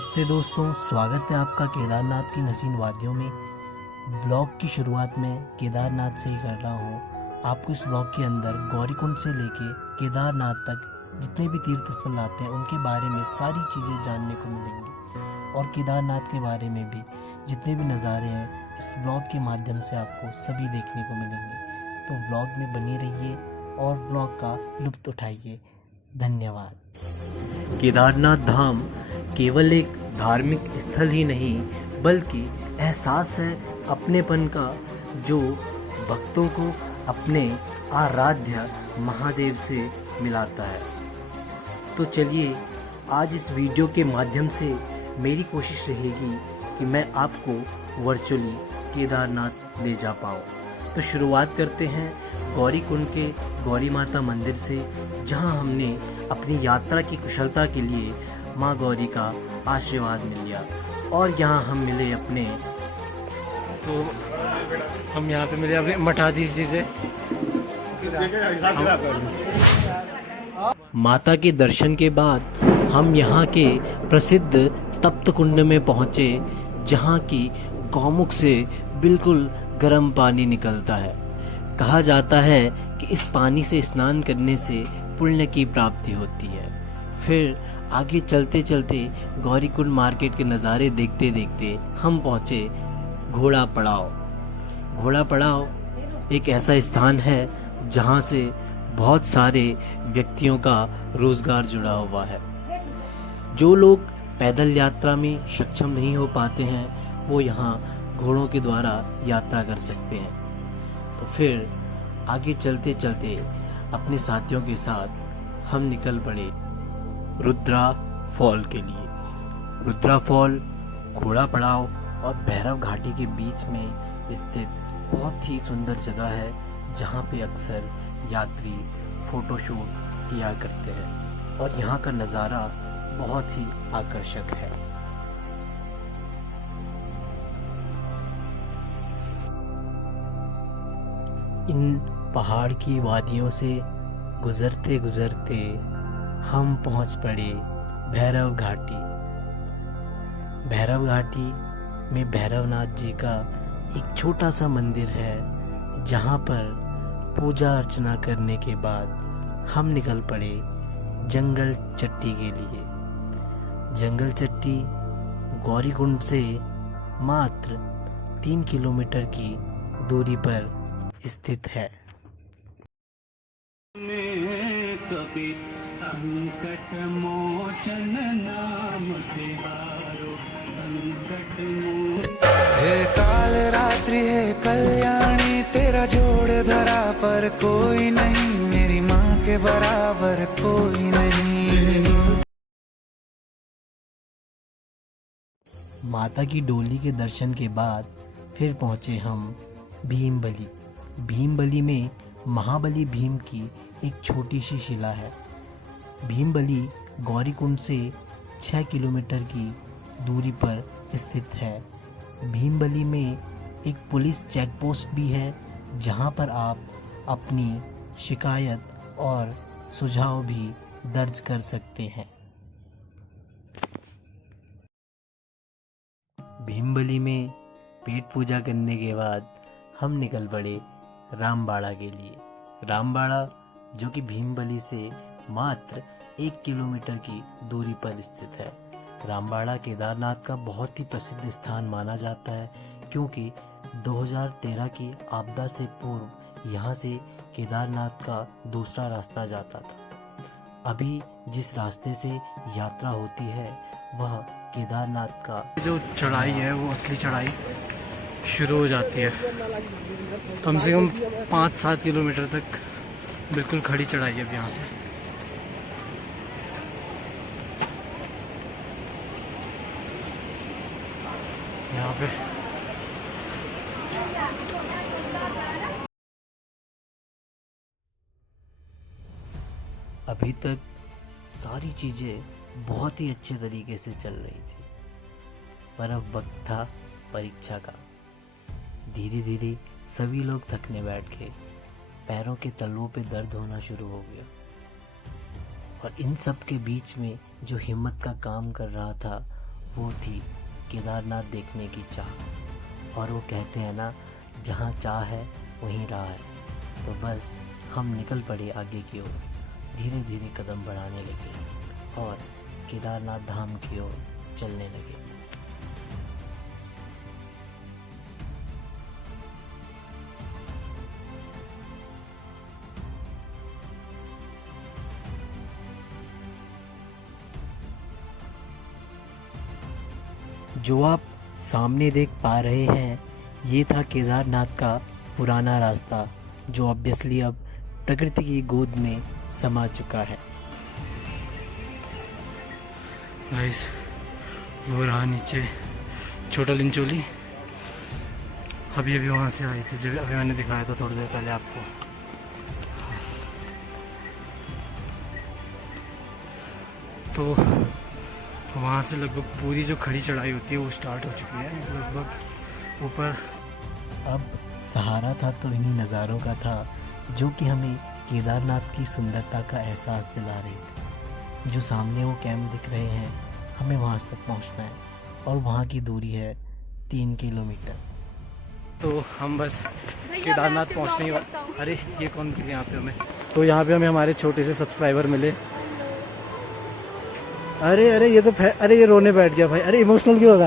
नमस्ते दोस्तों, स्वागत है आपका केदारनाथ की नसीन वादियों में। व्लॉग की शुरुआत मैं केदारनाथ से ही कर रहा हूँ। आपको इस व्लॉग के अंदर गौरीकुंड से लेके केदारनाथ तक जितने भी तीर्थ स्थल आते हैं उनके बारे में सारी चीज़ें जानने को मिलेंगी और केदारनाथ के बारे में भी जितने भी नज़ारे हैं इस व्लॉग के माध्यम से आपको सभी देखने को मिलेंगे। तो व्लॉग में बने रहिए और व्लॉग का लुत्फ़ उठाइए। धन्यवाद। केदारनाथ धाम केवल एक धार्मिक स्थल ही नहीं बल्कि एहसास है अपनेपन का, जो भक्तों को अपने आराध्य महादेव से मिलाता है। तो चलिए आज इस वीडियो के माध्यम से मेरी कोशिश रहेगी कि मैं आपको वर्चुअली केदारनाथ ले जा पाऊँ। तो शुरुआत करते हैं गौरीकुंड के गौरी माता मंदिर से, जहां हमने अपनी यात्रा की कुशलता के लिए माँ गौरी का आशीर्वाद मिल लिया और यहाँ हम मिले अपने मठाधीश जी से। माता के दर्शन के बाद हम यहाँ के प्रसिद्ध तप्त कुंड में पहुँचे, जहाँ की गौमुख से बिल्कुल गर्म पानी निकलता है। कहा जाता है कि इस पानी से स्नान करने से पुण्य की प्राप्ति होती है। फिर आगे चलते चलते गौरीकुंड मार्केट के नज़ारे देखते देखते हम पहुँचे घोड़ा पड़ाव। घोड़ा पड़ाव एक ऐसा स्थान है जहाँ से बहुत सारे व्यक्तियों का रोज़गार जुड़ा हुआ है। जो लोग पैदल यात्रा में सक्षम नहीं हो पाते हैं वो यहाँ घोड़ों के द्वारा यात्रा कर सकते हैं। तो फिर आगे चलते चलते अपने साथियों के साथ हम निकल पड़े रुद्रा फॉल के लिए। रुद्रा फॉल घोड़ा पड़ाव और भैरव घाटी के बीच में स्थित बहुत ही सुंदर जगह है, जहाँ पे अक्सर यात्री फोटोशूट किया करते हैं और यहाँ का नज़ारा बहुत ही आकर्षक है। इन पहाड़ की वादियों से गुजरते गुजरते हम पहुंच पड़े भैरव घाटी। भैरव घाटी में भैरवनाथ जी का एक छोटा सा मंदिर है, जहां पर पूजा अर्चना करने के बाद हम निकल पड़े जंगल चट्टी के लिए। जंगल चट्टी गौरीकुंड से मात्र 3 किलोमीटर की दूरी पर स्थित है। संकट मोचन नाम तिहारो, संकट हे काल रात्रि है कल्याणी, तेरा जोड़ धरा पर कोई नहीं, मेरी माँ के बराबर कोई नहीं। माता की डोली के दर्शन के बाद फिर पहुँचे हम भीमबली। भीमबली में महाबली भीम की एक छोटी सी शिला है। भीमबली गौरीकुंड से 6 किलोमीटर की दूरी पर स्थित है। भीमबली में एक पुलिस चेक पोस्ट भी है, जहां पर आप अपनी शिकायत और सुझाव भी दर्ज कर सकते हैं। भीमबली में पेट पूजा करने के बाद हम निकल पड़े रामबाड़ा के लिए। रामबाड़ा जो कि भीमबली से मात्र 1 किलोमीटर की दूरी पर स्थित है। रामबाड़ा केदारनाथ का बहुत ही प्रसिद्ध स्थान माना जाता है, क्योंकि 2013 की आपदा से पूर्व यहाँ से केदारनाथ का दूसरा रास्ता जाता था। अभी जिस रास्ते से यात्रा होती है वह केदारनाथ का जो चढ़ाई है वो असली चढ़ाई शुरू हो जाती है। कम से कम 5-7 किलोमीटर तक बिल्कुल खड़ी चढ़ाई है अब यहाँ से। यहाँ पे अभी तक सारी चीज़ें बहुत ही अच्छे तरीके से चल रही थी, पर अब वक्त था परीक्षा का। धीरे धीरे सभी लोग थकने बैठ गए, पैरों के तलवों पे दर्द होना शुरू हो गया और इन सब के बीच में जो हिम्मत का काम कर रहा था वो थी केदारनाथ देखने की चाह। और वो कहते हैं ना, जहाँ चाह है वहीं राह है। तो बस हम निकल पड़े आगे की ओर, धीरे धीरे कदम बढ़ाने लगे और केदारनाथ धाम की ओर चलने लगे। जो आप सामने देख पा रहे हैं, ये था केदारनाथ का पुराना रास्ता, जो ऑब्वियसली अब प्रकृति की गोद में समा चुका है। गाइस, वो रहा नीचे छोटा लिंचोली। अभी वहाँ से आई थी, जब अभी मैंने दिखाया था थोड़ी देर पहले आपको। तो वहाँ से लगभग पूरी जो खड़ी चढ़ाई होती है वो स्टार्ट हो चुकी है लगभग ऊपर। अब सहारा था तो इन्हीं नज़ारों का था, जो कि हमें केदारनाथ की सुंदरता का एहसास दिला रही थी। जो सामने वो कैंप दिख रहे हैं, हमें वहाँ तक पहुँचना है और वहाँ की दूरी है 3 किलोमीटर। तो हम बस केदारनाथ पहुँचने ही अरे ये कौन मिल गया यहाँ पे हमें? तो यहाँ पे हमें हमारे छोटे से सब्सक्राइबर मिले। अरे अरे ये तो अरे ये रोने बैठ गया भाई। अरे इमोशनल क्यों होगा?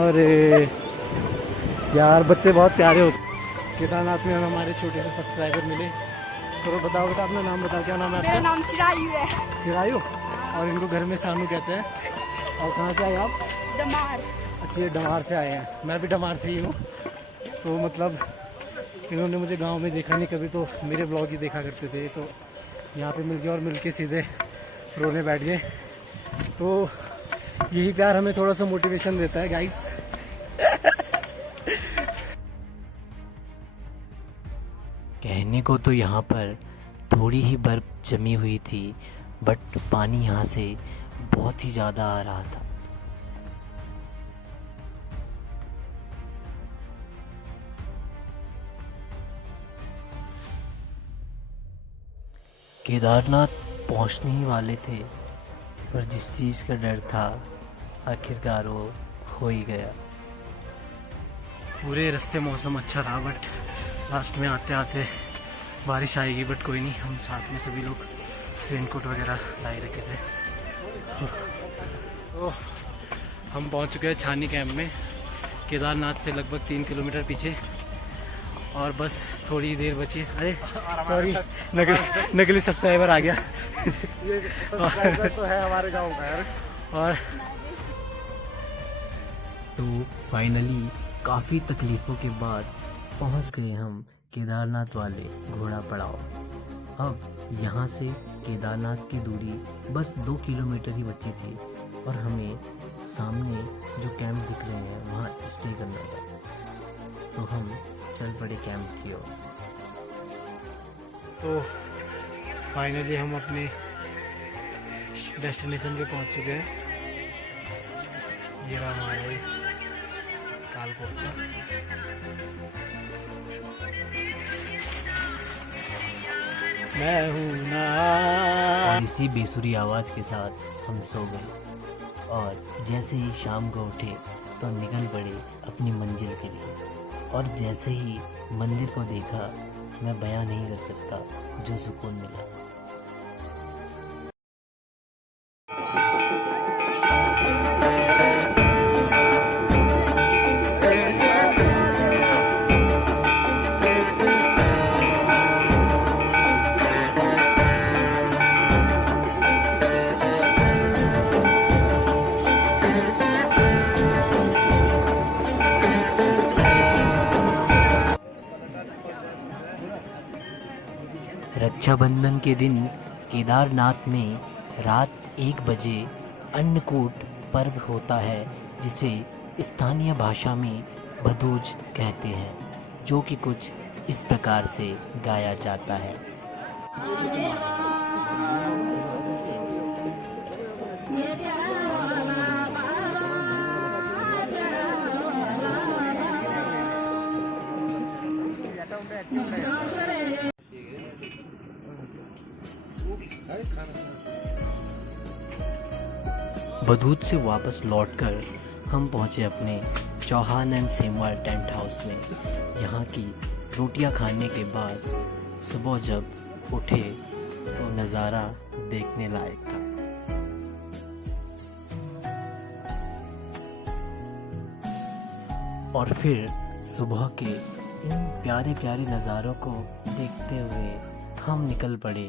अरे यार, बच्चे बहुत प्यारे होते। केदारनाथ में हमें हमारे छोटे से सब्सक्राइबर मिले। तो बताओ बेटा, अपना नाम बताओ, क्या नाम है आपका? मेरा नाम चिरायु है। चिरायु? और इनको घर में सानू कहते हैं। और कहाँ से आए आप? दमार। अच्छा, ये डमार से आए हैं। मैं भी डमार से ही हूँ। तो मतलब इन्होंने मुझे गांव में देखा नहीं कभी, तो मेरे ब्लॉग ही देखा करते थे। तो यहाँ पे मिल गए और मिल के सीधे रोने बैठ गए। तो यही प्यार हमें थोड़ा सा मोटिवेशन देता है गाइस। कहने को तो यहाँ पर थोड़ी ही बर्फ जमी हुई थी, बट पानी यहाँ से बहुत ही ज़्यादा आ रहा था। केदारनाथ पहुँचने ही वाले थे, पर जिस चीज़ का डर था आखिरकार वो हो ही गया। पूरे रास्ते मौसम अच्छा था, बट लास्ट में आते आते बारिश आएगी। बट कोई नहीं, हम साथ में सभी लोग रेनकोट वगैरह लाए रखे थे। तो हम पहुंच चुके हैं छानी कैंप में, केदारनाथ से लगभग 3 किलोमीटर पीछे। और बस थोड़ी देर बची। अरे सॉरी, नकली सब्सक्राइबर आ गया। ये सब्सक्राइबर तो है हमारे गांव का यार। और तो फाइनली काफ़ी तकलीफ़ों के बाद पहुंच गए हम केदारनाथ वाले घोड़ा पड़ाव। अब यहाँ से केदारनाथ की दूरी बस 2 किलोमीटर ही बची थी और हमें सामने जो कैंप दिख रहे हैं वहाँ स्टे करना था। तो हम चल पड़े कैंप की ओर। तो फाइनली हम अपने डेस्टिनेशन पे पहुंच चुके हैं। ये रहा हमारा कालकोपचा। मैं हूँ ना। और इसी बेसुरी आवाज़ के साथ हम सो गए और जैसे ही शाम को उठे तो निकल पड़े अपनी मंजिल के लिए। और जैसे ही मंदिर को देखा, मैं बयां नहीं कर सकता जो सुकून मिला। रक्षाबंधन के दिन केदारनाथ में रात 1 बजे अन्नकूट पर्व होता है, जिसे स्थानीय भाषा में भदूज कहते हैं, जो कि कुछ इस प्रकार से गाया जाता है। बदूत से वापस लौटकर हम पहुंचे अपने Chauhan and Semwal tent house में। यहाँ की रोटियां खाने के बाद सुबह जब उठे तो नज़ारा देखने लायक था। और फिर सुबह के इन प्यारे प्यारे नज़ारों को देखते हुए हम निकल पड़े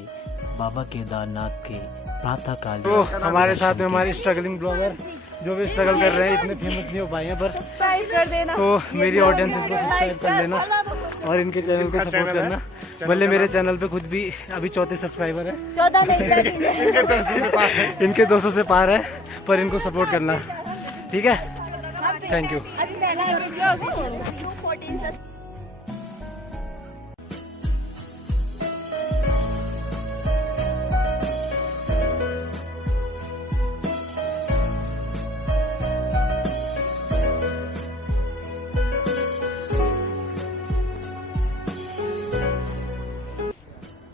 बाबा केदारनाथ के प्रातःकाल। तो हमारे साथ में हमारे स्ट्रगलिंग ब्लॉगर जो भी स्ट्रगल कर रहे हैं, इतने फेमस नहीं हो पाए हैं, पर सब्सक्राइब कर देना। तो मेरी ऑडियंस इनको सब्सक्राइब कर लेना और इनके चैनल को सपोर्ट करना। भले मेरे चैनल पे खुद भी अभी 34 सब्सक्राइबर है, 14 नहीं इनके 200 से पार है, पर इनको सपोर्ट करना, ठीक है। Thank you.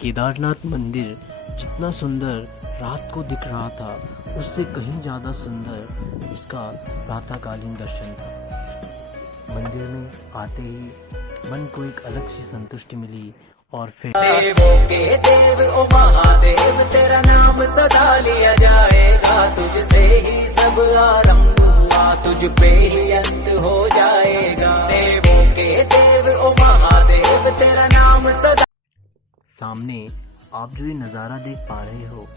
केदारनाथ मंदिर जितना सुंदर रात को दिख रहा था, उससे कहीं ज़्यादा सुंदर इसका प्रातःकालीन दर्शन था। मंदिर में आते ही मन को एक अलग सी संतुष्टि मिली और फिर देवों के देव ओ महादेव तेरा नाम सदा लिया जाएगा, तुझसे ही सब आरंभ हुआ, तुझ पे ही अंत हो जाएगा। देवों के देव ओ महादेव तेरा नाम सदा। सामने आप जो ये नज़ारा देख पा रहे हो,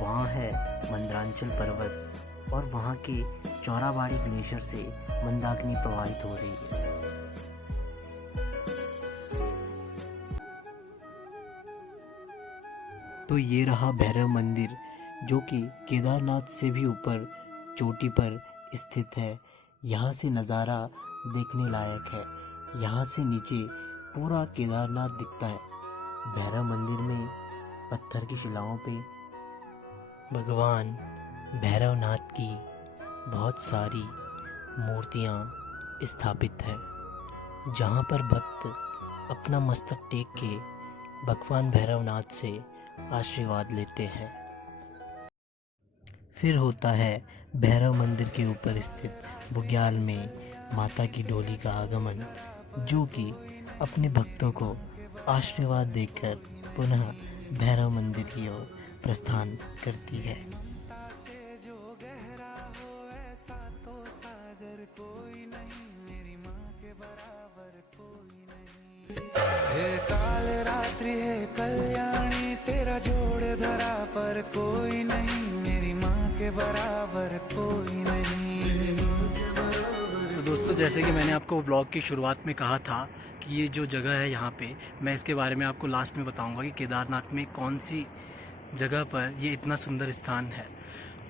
वहाँ है मंदरांचल पर्वत और वहाँ के चौराबाड़ी ग्लेशियर से मंदाकिनी प्रवाहित हो रही है। तो ये रहा भैरव मंदिर, जो कि केदारनाथ से भी ऊपर चोटी पर स्थित है। यहाँ से नज़ारा देखने लायक है। यहाँ से नीचे पूरा केदारनाथ दिखता है। भैरव मंदिर में पत्थर की शिलाओं पे भगवान भैरवनाथ की बहुत सारी मूर्तियाँ स्थापित है, जहाँ पर भक्त अपना मस्तक टेक के भगवान भैरवनाथ से आशीर्वाद लेते हैं। फिर होता है भैरव मंदिर के ऊपर स्थित बुग्याल में माता की डोली का आगमन, जो कि अपने भक्तों को आशीर्वाद देकर पुनः भैरव मंदिर की ओर प्रस्थान करती है। हे काल रात्रि है कल्याणी, तेरा जोड़ धरा पर कोई नहीं, मेरी माँ के बराबर कोई नहीं। तो दोस्तों, जैसे कि मैंने आपको व्लॉग की शुरुआत में कहा था कि ये जो जगह है यहाँ पे, मैं इसके बारे में आपको लास्ट में बताऊंगा कि केदारनाथ में कौन सी जगह पर ये इतना सुंदर स्थान है।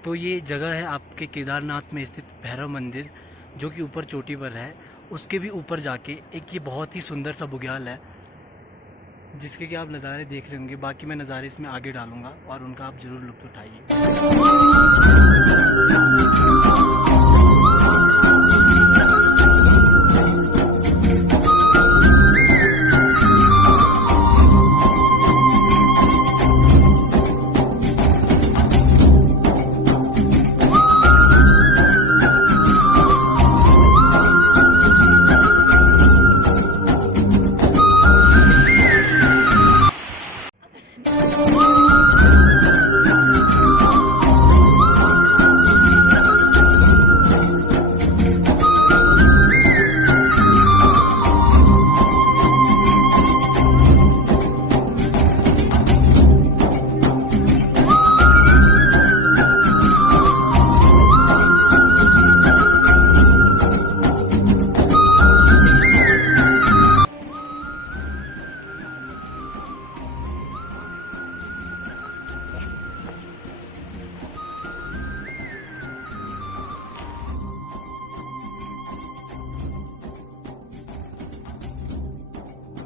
तो ये जगह है आपके केदारनाथ में स्थित भैरव मंदिर, जो कि ऊपर चोटी पर है। उसके भी ऊपर जाके एक ये बहुत ही सुंदर सा बुग्याल है, जिसके कि आप नज़ारे देख रहे होंगे। बाकी मैं नज़ारे इसमें आगे डालूंगा और उनका आप ज़रूर लुत्फ़ उठाइए।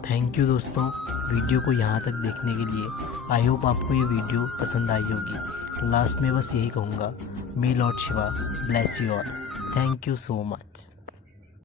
थैंक यू दोस्तों, वीडियो को यहाँ तक देखने के लिए। आई होप आपको ये वीडियो पसंद आई होगी। लास्ट में बस यही कहूँगा, may lord Shiva bless you all. Thank you so much.